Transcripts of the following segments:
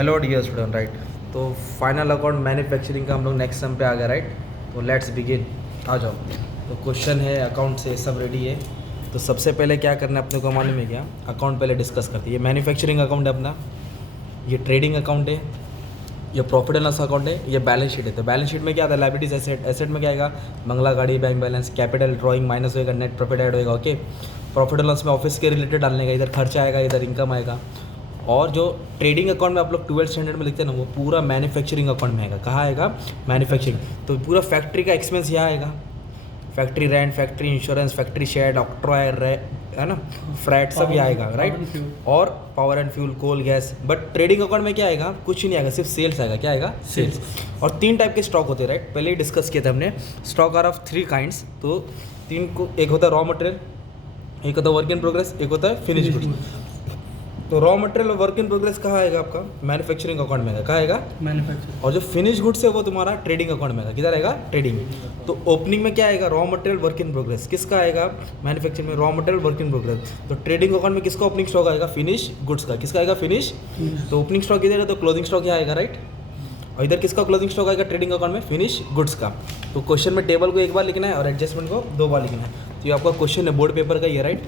Hello dear student right. तो final account manufacturing का हम लोग नेक्स्ट सम पे आ गया राइट। तो लेट्स बिगिन, आ जाओ। तो क्वेश्चन है, अकाउंट से सब रेडी है। तो सबसे पहले क्या करना है अपने को मालूम है क्या? अकाउंट पहले डिस्कस करते हैं। ये मैन्युफैक्चरिंग अकाउंट है अपना, ये ट्रेडिंग अकाउंट है, ये प्रॉफिट एंड लॉस अकाउंट है, ये बैलेंस शीट है। तो बैलेंस शीट में क्या आता है? Liabilities asset. एसेट में क्या आएगा? बंगला गाड़ी, bank balance, capital, drawing minus होएगा, नेट प्रॉफिट ऐड होएगा। ओके, प्रॉफिट एंड लॉस में ऑफिस के रिलेटेड डालने का, इधर खर्चा आएगा, इधर इनकम आएगा। और जो ट्रेडिंग अकाउंट में आप लोग 12th स्टैंडर्ड में लिखते हैं ना, वो पूरा मैन्युफैक्चरिंग अकाउंट में आएगा। कहाँ आएगा? मैन्युफैक्चरिंग। तो पूरा फैक्ट्री का एक्सपेंस यहाँ आएगा, factory rent, factory insurance, factory shed, octroi है ना, फ्रैट, सब ये आएगा राइट। और power and fuel, coal, gas. But trading account में क्या आएगा? कुछ ही नहीं आएगा, सिर्फ सेल्स आएगा। क्या आएगा? सेल्स। और 3 टाइप के स्टॉक होते हैं राइट, पहले ही डिस्कस किया था हमने। Stock are of 3 kinds. तो 3 को, एक होता है रॉ मटेरियल, एक होता है वर्क इन प्रोग्रेस, एक होता है फिनिश गुड्स। तो रॉ मटेरियल और वर्क इन प्रोग्रेस कहाँ आएगा? आपका मैन्युफैक्चरिंग अकाउंट में आएगा। कहाँ आएगा? मैन्युफैक्चरिंग। और जो फिनिश गुड्स है वो तुम्हारा ट्रेडिंग अकाउंट में आएगा। किधर आएगा? ट्रेडिंग। तो ओपनिंग में क्या आएगा? Raw material, work in progress. किसका आएगा? मैन्युफैक्चरिंग में raw material, work in progress. तो ट्रेडिंग अकाउंट में किसका ओपनिंग स्टॉक आएगा? फिनिश गुड्स का। किसका आएगा? फिनिश। तो ओपनिंग स्टॉक इधर है, तो क्लोजिंग स्टॉक यहाँ आएगा राइट। और इधर किसका क्लोजिंग स्टॉक आएगा? ट्रेडिंग अकाउंट में फिनिश गुड्स का। तो क्वेश्चन में टेबल को एक बार लिखना है और एडजस्टमेंट को 2 बार लिखना है। तो ये आपका क्वेश्चन है, बोर्ड पेपर का ही है राइट।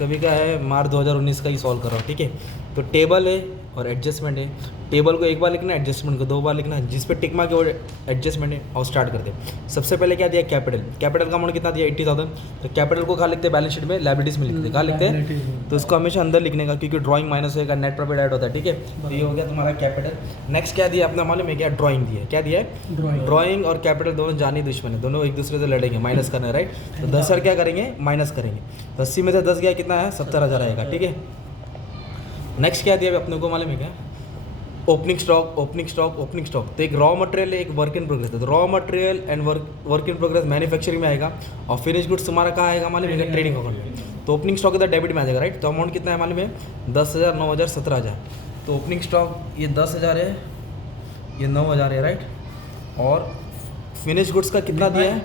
कभी का है, मार्च 2019 का ही सॉल्व कर रहा हूँ, ठीक है। तो टेबल है और एडजस्टमेंट है। टेबल को एक बार लिखना है, एडजस्टमेंट को 2 बार लिखना है। जिस पे टिक मार्क है वो एडजस्टमेंट है। और स्टार्ट करते हैं। सबसे पहले क्या दिया? कैपिटल। कैपिटल का अमाउंट कितना दिया? 80,000। तो कैपिटल को कहाँ लिखते हैं? बैलेंस शीट में, लायबिलिटीज में लिखते हैं। कहाँ लिखते हैं? तो इसको हमेशा अंदर लिखने का, क्योंकि ड्राइंग माइनस होगा, नेट प्रॉफिट ऐड होता है, ठीक है। तो ये हो गया तुम्हारा कैपिटल। नेक्स्ट क्या दिया अपना मालूम है क्या? ड्राइंग दिया। क्या दिया है? ड्राइंग और कैपिटल दोनों जानी दुश्मन है, दोनों एक दूसरे से लड़ेंगे, माइनस करना है राइट। तो 10,000 क्या करेंगे? माइनस करेंगे। तो 80 में से 10 गया, कितना है? 70,000 आएगा, ठीक है। नेक्स्ट क्या दिया अपने को मालूम है क्या? Opening stock, opening stock, opening stock. तो एक रॉ मटेरियल है, एक वर्क इन प्रोग्रेस है। तो raw material and work in progress manufacturing में आएगा। और फिनिश गुड्स तुम्हारा कहाँ आएगा मालूम है? ट्रेडिंग अकाउंट में। तो ओपनिंग स्टॉक इधर डेबिट में आ जाएगा राइट। तो अमाउंट कितना है मालूम है? 10,000, 9,000, 17,000। तो ओपनिंग स्टॉक ये 10,000 है, ये 9,000 है राइट। और फिनिश गुड्स का कितना दिया है?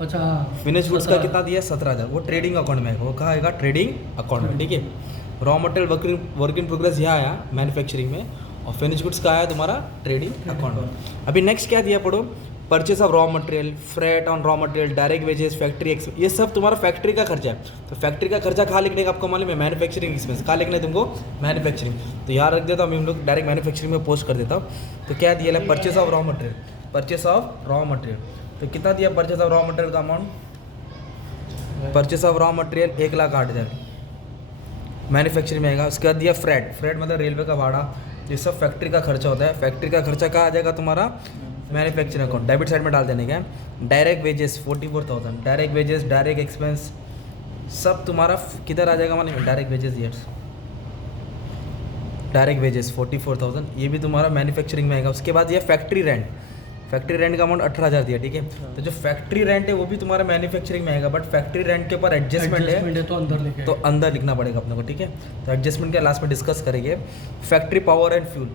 अच्छा, फिनिश गुड्स का कितना दिया है? 17,000। वो ट्रेडिंग अकाउंट में आएगा। वो कहाँ आएगा? ट्रेडिंग अकाउंट में, ठीक है। Raw material, work in progress यहाँ आया मैन्युफैक्चरिंग में, और फिनिश गुड्स का आया तुम्हारा ट्रेडिंग अकाउंट में। अभी नेक्स्ट क्या दिया पढ़ो? Purchase of raw material, freight on raw material, direct wages, factory expense, ये सब तुम्हारा फैक्ट्री का खर्चा है। तो फैक्ट्री का खर्चा कहाँ लिखने का आपको मालूम है? Manufacturing expense. कहाँ लिखना है तुमको? मैन्युफैक्चरिंग। तो यहाँ रख देता हूँ, हम लोग डायरेक्ट मैन्युफैक्चरिंग में पोस्ट कर देता हूँ। तो क्या दिया है? Purchase of raw material, purchase of raw material. तो कितना दिया परचेस ऑफ रॉ मटेरियल का amount? Purchase of raw material 1,08,000 manufacturing में आएगा। उसके बाद दिया फ्रेट। फ्रेट मतलब रेलवे का भाड़ा, ये सब फैक्ट्री का खर्चा होता है। फैक्ट्री का खर्चा कहाँ आ जाएगा तुम्हारा? मैन्युफैक्चरिंग अकाउंट, डेबिट साइड में डाल देने का। Direct wages 44,000, direct wages, direct expense, सब तुम्हारा किधर आ जाएगा मालूम? डायरेक्ट वेजेस, ये डायरेक्ट वेजेस 44,000, ये भी तुम्हारा मैन्युफैक्चरिंग में आएगा। उसके बाद ये फैक्ट्री रेंट, फैक्ट्री रेंट का अमाउंट 18,000 दिया, ठीक है। तो जो फैक्ट्री रेंट है वो भी तुम्हारा मैन्युफैक्चरिंग में आएगा, बट फैक्ट्री रेंट के ऊपर एडजस्टमेंट है तो अंदर लिखना पड़ेगा अपने को, ठीक है। तो एडजस्टमेंट के लास्ट में डिस्कस करेंगे। फैक्ट्री पावर एंड फ्यूल,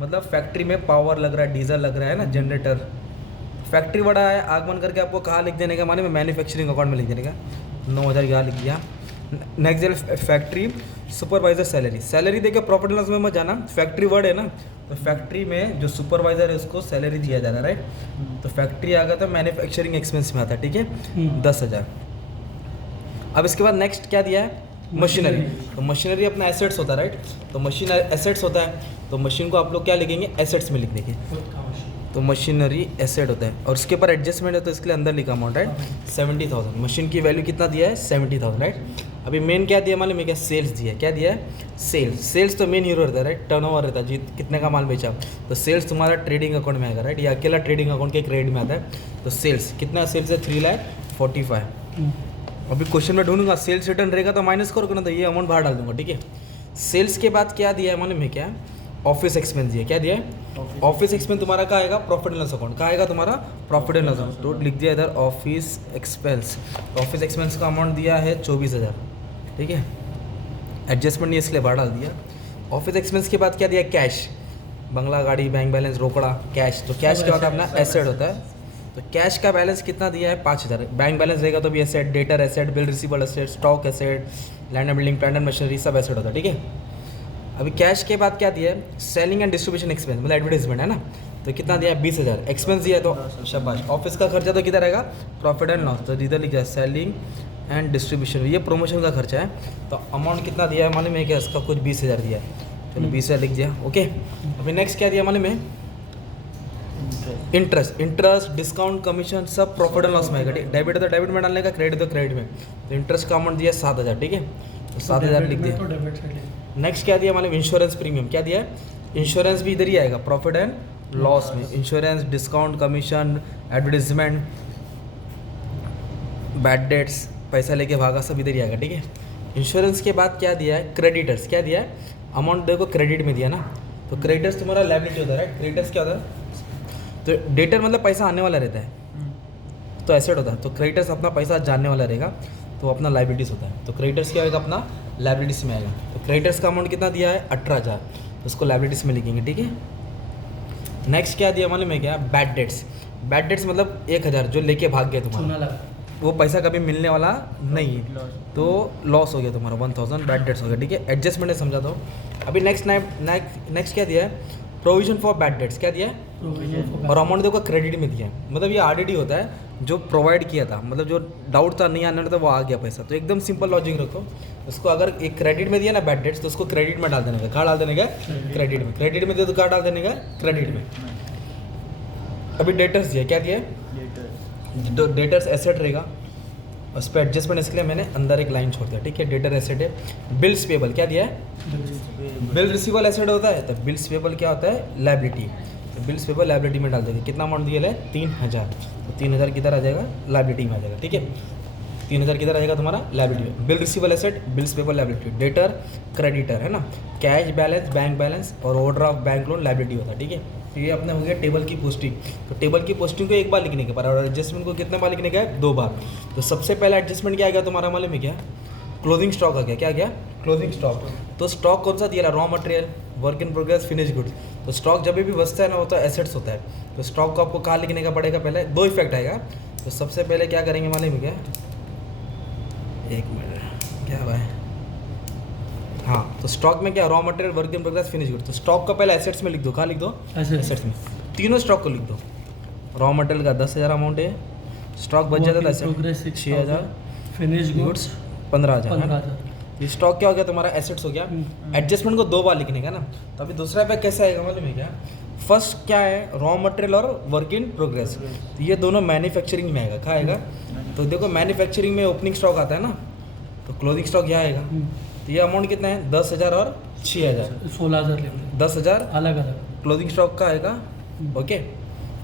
मतलब फैक्ट्री में पावर लग रहा है, डीजल लग रहा है ना, जनरेटर। फैक्ट्री बड़ा है, आगमन करके आपको कहाँ लिख देने का माने? मैन्युफैक्चरिंग अकाउंट में लिख देने का। 9,000 यहाँ लिख दिया। Next factory supervisor salary. Salary देके प्रॉफिट लॉस में मत जाना, फैक्ट्री वर्ड है ना, तो फैक्ट्री में जो सुपरवाइजर है उसको सैलरी दिया जा रहा है राइट। तो फैक्ट्री आ गया तो मैन्युफैक्चरिंग एक्सपेंस में आता है, ठीक है, 10,000। अब इसके बाद नेक्स्ट क्या दिया है? मशीनरी। तो मशीनरी अपना एसेट्स होता है राइट। तो मशीन एसेट्स होता है, तो मशीन को आप लोग क्या लिखेंगे? एसेट्स में लिख देंगे। तो मशीनरी एसेट होता है, और उसके ऊपर एडजस्टमेंट है तो इसके लिए अंदर लिखा अमाउंट राइट, 70,000। मशीन की वैल्यू कितना दिया है? 70,000 राइट। अभी मेन क्या दिया मालूम है क्या? सेल्स दिया है। क्या दिया है? सेल्स। सेल्स तो मेन हीरो रहता है राइट, टर्नओवर रहता है, जी कितने का माल बेचा। तो सेल्स तुम्हारा ट्रेडिंग अकाउंट में आएगा राइट, ये अकेला ट्रेडिंग अकाउंट के क्रेडिट में आता है। तो सेल्स कितना? सेल्स है 3,45,000। अभी क्वेश्चन में ढूंढूंगा, सेल्स रिटर्न रहेगा तो माइनस करोगे ना, तो ये अमाउंट बाहर डाल दूंगा, ठीक है। सेल्स के बाद क्या दिया है मालूम है क्या? ऑफिस एक्सपेंस दिया। क्या दिया है? ऑफिस एक्सपेंस तुम्हारा कहाँ आएगा? Profit and loss account. कहाँ आएगा तुम्हारा? Profit and loss account. तो लिख दिया इधर ऑफिस एक्सपेंस। ऑफिस एक्सपेंस का अमाउंट दिया है 24,000, ठीक है। एडजस्टमेंट इसलिए बाहर डाल दिया। ऑफिस एक्सपेंस के बाद क्या दिया? कैश, बंगला गाड़ी, बैंक बैलेंस, रोकड़ा, कैश। तो कैश क्या होता है? अपना एसेट होता है। तो कैश का बैलेंस कितना दिया है? 5,000। बैंक बैलेंस रहेगा तो भी asset, debtor asset, bill receivable asset, stock asset, land and building, plant and machinery, सब एसेट होता है, ठीक है। अभी कैश के बाद क्या दिया है, सेलिंग एंड डिस्ट्रीब्यूशन एक्सपेंस मतलब एडवर्टाइजमेंट है ना, तो कितना दिया है 20,000 एक्सपेंस दिया है, तो शाबाश। ऑफिस का खर्चा तो किधर रहेगा, प्रॉफिट एंड लॉस, तो इधर लिखा है सेलिंग एंड डिस्ट्रीब्यूशन, ये प्रमोशन का खर्चा है। तो अमाउंट कितना दिया है मालूम है क्या, इसका कुछ 20,000 दिया है, चलो 20,000 लिख दिया। ओके, अभी नेक्स्ट क्या दिया मालूम है, इंटरेस्ट डिस्काउंट कमीशन सब प्रॉफिट एंड लॉस में आएगा, ठीक। डेबिट है तो डेबिट में डालने का, क्रेडिट तो क्रेडिट में, तो इंटरेस्ट का अमाउंट दिया 7,000, ठीक है, तो 7,000 लिख दिया। नेक्स्ट क्या दिया मालूम, इंश्योरेंस प्रीमियम क्या दिया है, इंश्योरेंस भी इधर ही आएगा प्रॉफिट एंड लॉस में, insurance discount commission advertisement bad debts पैसा लेके भागा सब इधर ही आएगा, ठीक है। इंश्योरेंस के बाद क्या दिया है, क्रेडिटर्स क्या दिया है, अमाउंट देखो क्रेडिट में दिया ना, तो क्रेडिटर्स तुम्हारा लायबिलिटी होता है, राइट। क्रेडिटर्स क्या होता है, तो डेटर मतलब पैसा आने वाला रहता है, तो एसेट होता है, तो क्रेडिटर्स अपना पैसा जानने वाला रहेगा, तो अपना लायबिलिटीज होता है, तो क्रेडिटर्स क्या आएगा अपना लायबिलिटीज में आएगा। तो क्रेडिटर्स का अमाउंट कितना दिया है 18,000, तो उसको लायबिलिटीज में लिखेंगे, ठीक है। नेक्स्ट क्या दिया मालूम है क्या, बैड डेट्स, बैड डेट्स मतलब 1,000 जो लेके भाग गया तुम्हारा, वो पैसा कभी मिलने वाला नहीं है, तो लॉस हो गया तुम्हारा 1,000 बैड डेट्स हो गया, ठीक है। एडजस्टमेंट समझा दो। अभी नेक्स्ट क्या दिया है, प्रोविजन फॉर बैड डेट्स क्या दिया है, और अमाउंट देखो क्रेडिट में दिया है, मतलब ये आरडीडी होता है जो प्रोवाइड किया था, मतलब जो डाउट था नहीं आने था वो आ गया पैसा, तो एकदम सिंपल लॉजिक रखो उसको। अगर एक क्रेडिट में दिया ना बैड डेट्स, तो उसको क्रेडिट में डाल देने का, कहाँ डाल देने का, क्रेडिट में, क्रेडिट में दिया तो कहाँ डाल देने का, क्रेडिट में। अभी डेटर्स दिया क्या दिया, डेटर्स एसेट रहेगा, उस पर एडजस्टमेंट इसके लिए मैंने अंदर एक लाइन छोड़ दिया, ठीक है। डेटर एसेट है। बिल्स पेबल क्या दिया है, बिल रिसीवेबल एसेट होता है, तो बिल्स पेबल क्या होता है, लायबिलिटी, तो बिल्स पेबल लायबिलिटी में डाल देंगे। कितना अमाउंट दिया है 3,000, तो 3,000 किधर आ जाएगा, लायबिलिटी में आ जाएगा, ठीक है। 3,000 किधर आ जाएगा तुम्हारा लायबिलिटी में। Bill receivable asset, bills payable liability, debtor creditor है ना, कैश बैलेंस बैंक बैलेंस और ओवरड्राफ्ट बैंक लोन लायबिलिटी होता है, ठीक है। तो ये अपने हो गया टेबल की पोस्टिंग, तो टेबल की पोस्टिंग को एक बार लिखने के बाद और एडजस्टमेंट को कितने बार लिखने का है, 2 बार। तो सबसे पहला एडजस्टमेंट क्या आएगा तुम्हारा मालूम है क्या, क्लोजिंग स्टॉक आ गया, क्या गया, क्लोजिंग स्टॉक। तो स्टॉक कौन सा दिया, raw material, work in progress, finish goods. तो स्टॉक जब भी बचता है ना वो तो एसेट्स होता है, तो स्टॉक को आपको कहाँ लिखने का पड़ेगा, पहले 2 इफेक्ट आएगा। तो सबसे पहले क्या करेंगे मालूम है क्या, एक मिनट क्या हुआ है, हाँ, तो स्टॉक में क्या, raw material, work in progress, finish goods. तो स्टॉक को पहले एसेट्स में लिख दो, कहाँ लिख दो, एसेट्स में, तीनों स्टॉक को लिख दो। रॉ मटेरियल का 10,000 अमाउंट है, स्टॉक बच जाता है 6,000, फिनिश गुड्स 15,000। ये स्टॉक क्या हो गया तुम्हारा, एसेट्स हो गया। एडजस्टमेंट को 2 बार लिखने का ना, तो अभी दूसरा पे कैसे आएगा मालूम है क्या, फर्स्ट क्या है, रॉ मटेरियल और वर्क इन प्रोग्रेस, तो ये दोनों मैन्युफैक्चरिंग में आएगा, कहाँ आएगा, तो देखो मैन्युफैक्चरिंग में ओपनिंग स्टॉक आता है ना, तो क्लोजिंग स्टॉक यहाँ आएगा। तो ये अमाउंट कितना है, 10,000 और 6,000, 16,000 10,000 अलग अलग क्लोजिंग स्टॉक का आएगा, ओके।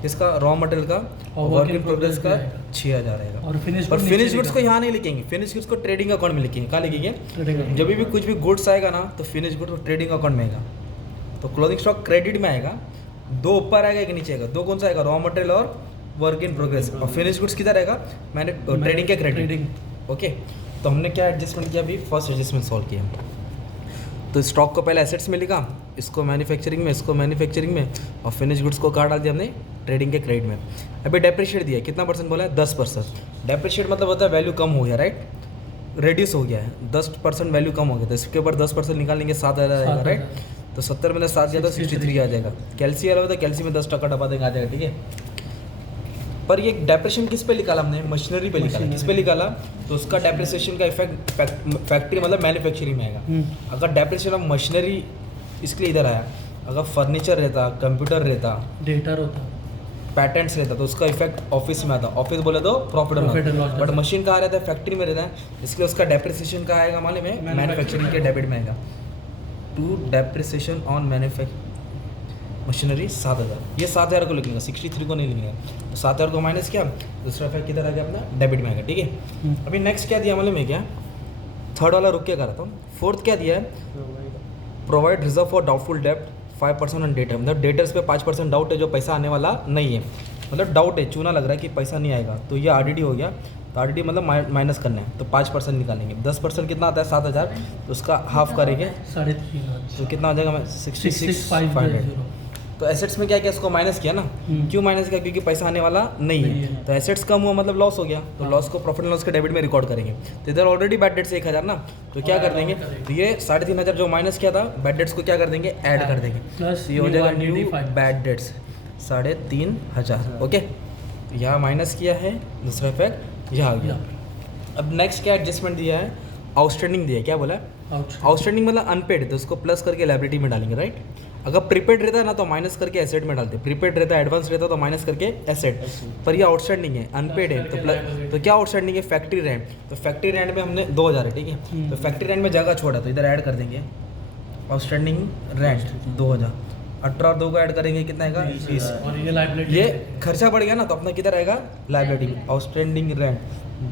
इसका रॉ मटेरियल का और वर्क इन प्रोग्रेस का 6,000 आएगा। और फिनिश गुड्स को यहाँ नहीं लिखेंगे, फिनिश गुड्स को ट्रेडिंग अकाउंट में लिखेंगे, कहाँ लिखेंगे, जब भी कुछ भी गुड्स आएगा ना तो फिनिश गुड्स ट्रेडिंग अकाउंट में आएगा। तो क्लोजिंग स्टॉक क्रेडिट में आएगा, 2 ऊपर आएगा एक नीचे आएगा, 2 कौन सा आएगा, रॉ मटेरियल और वर्क इन प्रोग्रेस, और फिनिश गुड्स किधर आएगा, मैंने ट्रेडिंग के क्रेडिट, ओके। तो हमने क्या एडजस्टमेंट किया, अभी फर्स्ट एडजस्टमेंट सॉल्व किया। तो स्टॉक को पहले एसेट्स में लिखा, इसको मैन्युफैक्चरिंग में, इसको मैन्युफैक्चरिंग में, और फिनिश गुड्स को कहाँ डाल दिया हमने, ट्रेडिंग के क्रेडिट में। अभी डेप्रिशिएट दिया, कितना परसेंट बोला है, 10%। डेप्रिशिएट मतलब होता है वैल्यू कम हो गया, राइट, रेड्यूस हो गया है, 10% वैल्यू कम हो गया, तो इसके ऊपर 10% निकालेंगे 7,000 आएगा, राइट। तो 70 में 7 दिया तो 63 आ जाएगा। कैल्सी वाला तो कैल्सी में 10% डबा देंगे, आ जाएगा, ठीक है। पर ये डेप्रिसिएशन किस पे निकाला हमने, मशीनरी पे निकाला, किस पे निकाला, तो उसका डेप्रिसिएशन का इफेक्ट फैक्ट्री मतलब मैन्युफैक्चरिंग में आएगा। अगर डेप्रिसिएशन ऑफ मशीनरी इसके लिए इधर आया, अगर फर्नीचर रहता, कंप्यूटर रहता, डेटर होता, पैटेंट्स रहता, तो उसका इफेक्ट ऑफिस में आता, ऑफिस बोले तो profit and loss, but machine कहाँ रहता है, फैक्ट्री में रहता है, इसलिए उसका डेप्रिसिएशन कहाँ आएगा मालूम है, मैन्युफैक्चरिंग के डेबिट में आएगा। टू डेप्रिसिएशन ऑन मशीनरी 7,000, ये 7,000 को लिखेंगे, 63 को नहीं लिखेंगे। तो 7,000 को माइनस किया, दूसरा इफेक्ट किधर आ गया अपना, डेबिट में आएगा, ठीक है। अभी नेक्स्ट क्या दिया मालूम है क्या, थर्ड वाला रुक के कर रहा हूँ। फोर्थ क्या दिया है, प्रोवाइड रिजर्व फॉर डाउटफुल डेब्ट 5% ऑन डेटर, मतलब डेटर्स पे 5% डाउट है, जो पैसा आने वाला नहीं है, मतलब डाउट है, चूना लग रहा है कि पैसा नहीं आएगा, तो ये आरडीडी हो गया। तो आरडीडी मतलब माइनस करना है, तो 5% निकालेंगे। 10% कितना आता है, 7,000, तो उसका हाफ करेंगे 3.5, तो कितना आ जाएगा, 66,500। तो एसेट्स में क्या किया, इसको माइनस किया ना। क्यों माइनस किया, क्योंकि पैसा आने वाला नहीं है। तो एसेट्स कम हुआ मतलब लॉस हो गया, तो लॉस को प्रॉफिट एंड लॉस के डेबिट में रिकॉर्ड करेंगे। तो इधर ऑलरेडी बैड डेट्स 1000 ना, तो क्या कर देंगे, तो ये 3500 जो माइनस किया था बैड डेट्स को क्या कर देंगे, ऐड कर देंगे। तो ये हो जाएगा न्यू बैड डेट्स 3500। ओके, यहाँ माइनस किया है, दूसरा इफेक्ट यहाँ आ गया। अब नेक्स्ट क्या एडजस्टमेंट दिया है, आउटस्टैंडिंग दिया है। क्या बोला, आउटस्टैंडिंग मतलब अनपेड है, तो उसको प्लस करके लायबिलिटी में डालेंगे, राइट। अगर प्रीपेड रहता है ना तो माइनस करके एसेट में डालते हैं, प्रीपेड रहता है, एडवांस रहता है तो माइनस करके एसेट। पर ये आउटस्टैंडिंग है, अनपेड है, तो प्लस। तो क्या आउटस्टैंडिंग है, फैक्ट्री रेंट। तो फैक्ट्री रेंट में हमने 2000 है, ठीक है। तो फैक्ट्री रेंट में जगह छोड़ा, तो इधर ऐड कर देंगे आउटस्टैंडिंग रेंट 2000। 18 और 2 को ऐड करेंगे, कितना आएगा 20। और ये लायबिलिटी, ये खर्चा बढ़ गया ना, तो अपना किधर आएगा, लायबिलिटी में आउटस्टैंडिंग रेंट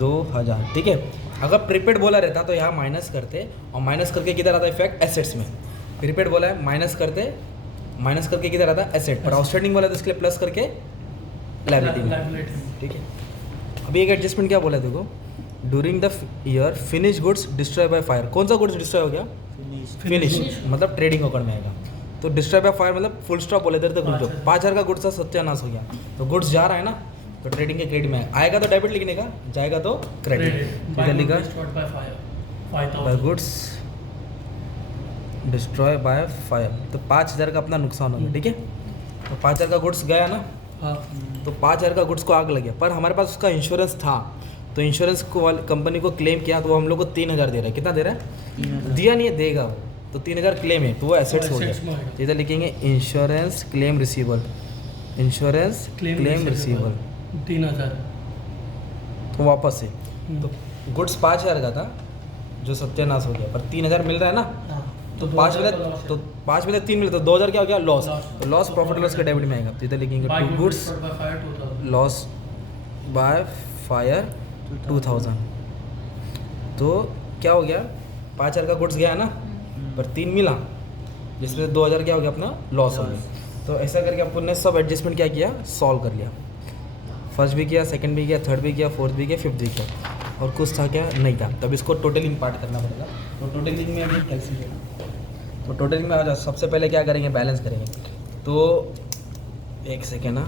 2000, ठीक है। अगर प्रीपेड बोला रहता तो यहाँ माइनस करते, और माइनस करके किधर आता है, इफेक्ट एसेट्स में। प्रीपेड बोला है माइनस करते, माइनस करके किधर आता है, एसेट। पर आउटस्टैंडिंग बोला तो इसके लिए प्लस करके लायबिलिटी में, ठीक है। अभी एक एडजस्टमेंट क्या बोला देखो, during the year finish goods destroy by fire. कौन सा गुड्स डिस्ट्रॉय हो गया, फिनिश, मतलब ट्रेडिंग अकाउंट में आएगा। तो डिस्ट्रॉय बाय फायर मतलब फुल स्टॉप बोले, इधर तक रुक जाओ। 5000 का गुड्स का सत्यानाश हो गया, तो गुड्स जा रहा है ना, तो ट्रेडिंग के क्रेडिट में आएगा तो डेबिट लिखने का, जाएगा तो क्रेडिट। इधर लिखा by goods destroy by fire, तो 5000 का अपना नुकसान हो गया, ठीक है। तो 5000 का गुड्स गया ना, तो 5000 का गुड्स को आग लग गया, पर हमारे पास उसका इंश्योरेंस था, तो इंश्योरेंस को कंपनी को क्लेम किया, तो वो हम लोग को 3000 दे रहा है। कितना दे रहा है, दिया नहीं है, देगा वो, तो 3000 क्लेम है, तो वो एसेट्स हो गया। इधर लिखेंगे insurance claim receivable, insurance claim receivable 3000, तो वापस से। तो गुड्स 5000 का था जो सत्यानाश हो गया, पर 3000 मिल रहा है ना, तो 5 मिले, तो 5 मिले 3 मिले, तो 2000 क्या हो गया, लॉस। तो लॉस प्रॉफिट लॉस के डेबिट में आएगा, तो इधर लिखेंगे to goods loss by fire 2000। तो क्या हो गया, 5000 का गुड्स गया ना, पर 3 मिला, जिसमें 2000 क्या हो गया, अपना लॉस हो गया। तो ऐसा करके अपन ने सब एडजस्टमेंट क्या किया, सॉल्व कर लिया। फर्स्ट भी किया, सेकंड भी किया, थर्ड भी किया, फोर्थ भी किया, फिफ्थ भी किया, और कुछ था क्या, नहीं था। तब इसको टोटलिंग पार्ट करना पड़ेगा। तो टोटलिंग में अभी कैलकुलेट, तो टोटलिंग में आ जाओ। सबसे पहले क्या करेंगे, बैलेंस करेंगे। तो एक सेकेंड ना,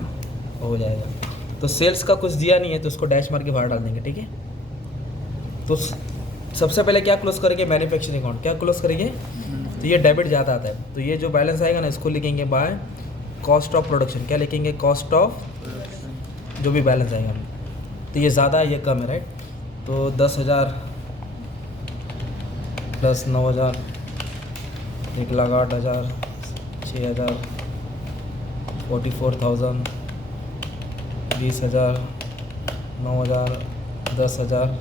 हो जाएगा। तो सेल्स का कुछ दिया नहीं है, तो उसको डैश मार के बाहर डाल देंगे, ठीक है। तो सबसे पहले क्या क्लोज करेंगे, मैन्युफैक्चरिंग अकाउंट। क्या क्लोज करेंगे, तो ये डेबिट ज़्यादा आता है, तो ये जो बैलेंस आएगा ना, इसको लिखेंगे बाय कॉस्ट ऑफ प्रोडक्शन। क्या लिखेंगे, कॉस्ट ऑफ, जो भी बैलेंस आएगा। तो ये ज़्यादा है, ये कम है, राइट। तो 10,000 प्लस 9,000, 1,08,000, 6,000, 44,000, 20,000, 9,000, 10,000,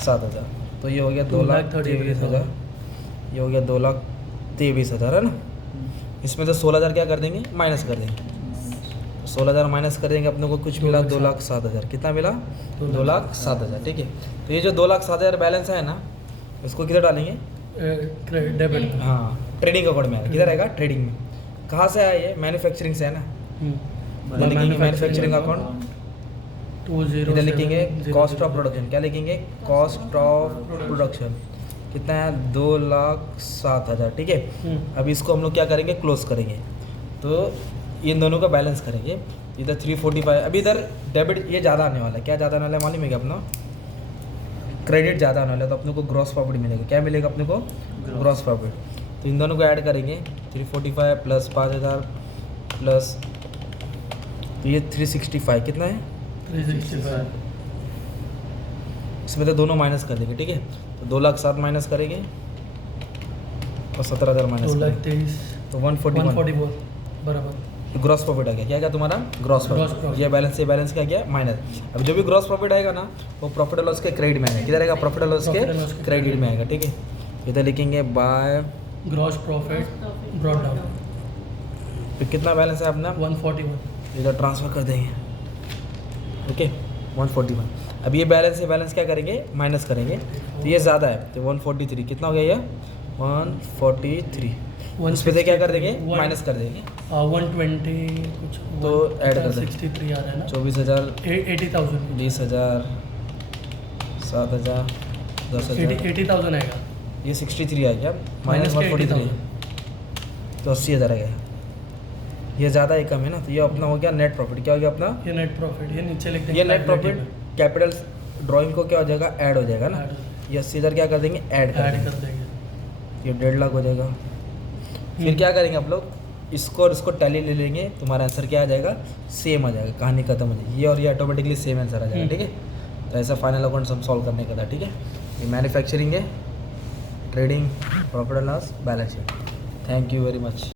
7,000। तो ये हो गया 2,23,000, ये हो गया 2,23,000, है ना। इसमें से 16,000 क्या कर देंगे, माइनस कर देंगे। 16,000 माइनस कर देंगे, अपने को कुछ मिला 2,07,000। कितना मिला, 2,07,000, ठीक है। तो ये जो 2,07,000 बैलेंस है ना, इसको किधर डालेंगे, डेबिट, हाँ, ट्रेडिंग अकाउंट में आएगा। किधर आएगा, ट्रेडिंग में। कहाँ से आया ये, मैन्युफैक्चरिंग से है ना। लिखेंगे मैन्युफैक्चरिंग अकाउंट, इधर लिखेंगे कॉस्ट ऑफ प्रोडक्शन। क्या लिखेंगे, कॉस्ट ऑफ प्रोडक्शन। कितना है, 2,07,000, ठीक है। अब इसको हम लोग क्या करेंगे, क्लोज करेंगे। तो इन दोनों का बैलेंस करेंगे। इधर 345, अभी इधर डेबिट ये ज़्यादा आने वाला है। क्या ज़्यादा आने वाला है मालूम है क्या, अपना क्रेडिट ज़्यादा आने वाला है, तो अपने को ग्रॉस प्रॉफिट मिलेगा। क्या मिलेगा अपने को, ग्रॉस प्रॉफिट। तो इन दोनों को ऐड करेंगे, 345 प्लस 5,000 प्लस, तो ये 365, कितना है, 365। इसमें तो दोनों माइनस कर देंगे, ठीक है। तो 2,07,000 माइनस करेंगे और 17,000 माइनस करेंगे, 2,23,000, तो 144 बराबर ग्रॉस प्रॉफिट आ गया। क्या गया तुम्हारा, ग्रॉस प्रॉफिट। ये बैलेंस से बैलेंस क्या गया, माइनस। अब जो भी ग्रॉस प्रॉफिट आएगा ना, वो प्रॉफिट एंड लॉस के क्रेडिट में आएगा। किधर आएगा, प्रॉफिट एंड लॉस के क्रेडिट में आएगा, ठीक है। इधर लिखेंगे by gross profit brought down. तो कितना बैलेंस है अपना, 141, इधर ट्रांसफ़र कर देंगे, ओके, 141। अब ये बैलेंस है, बैलेंस क्या करेंगे, माइनस करेंगे। तो ये ज़्यादा है, तो 143, कितना हो गया ये, 143। उस पे से क्या कर देंगे, माइनस कर देंगे, 120 कुछ, तो ऐड कर देंगे। 63 आ रहा है ना, 24,000, 80,000, 20,000, 7,000, 10,000, 80,000 आएगा। ये 63 आ गया, माइनस 143, तो 80,000 आ गया। ये ज़्यादा ही कम है ना, तो ये अपना हो गया नेट प्रॉफिट। क्या हो गया अपना? ये नेट प्रॉफिट, ये नीचे लिख देंगे ये नेट प्रॉफिट कैपिटल ड्राइंग को क्या हो जाएगा? ऐड हो जाएगा ना। ये 80 हज़ार क्या कर देंगे? ऐड कर ऐड देंगे। कर देंगे। ये 1.5 लाख हो जाएगा। फिर क्या करेंगे आप लोग? इसको और इसको टैली ले लेंगे, तुम्हारा आंसर क्या आ जाएगा? सेम आ जाएगा, कहानी खत्म हो जाएगी। ये और ये ऑटोमेटिकली सेम आंसर आ जाएगा, ठीक है। तो ऐसा फाइनल अकाउंट हम सॉल्व करने का था, ठीक है। ये मैन्युफैक्चरिंग है, trading, profit and loss, balance sheet. Thank you very much.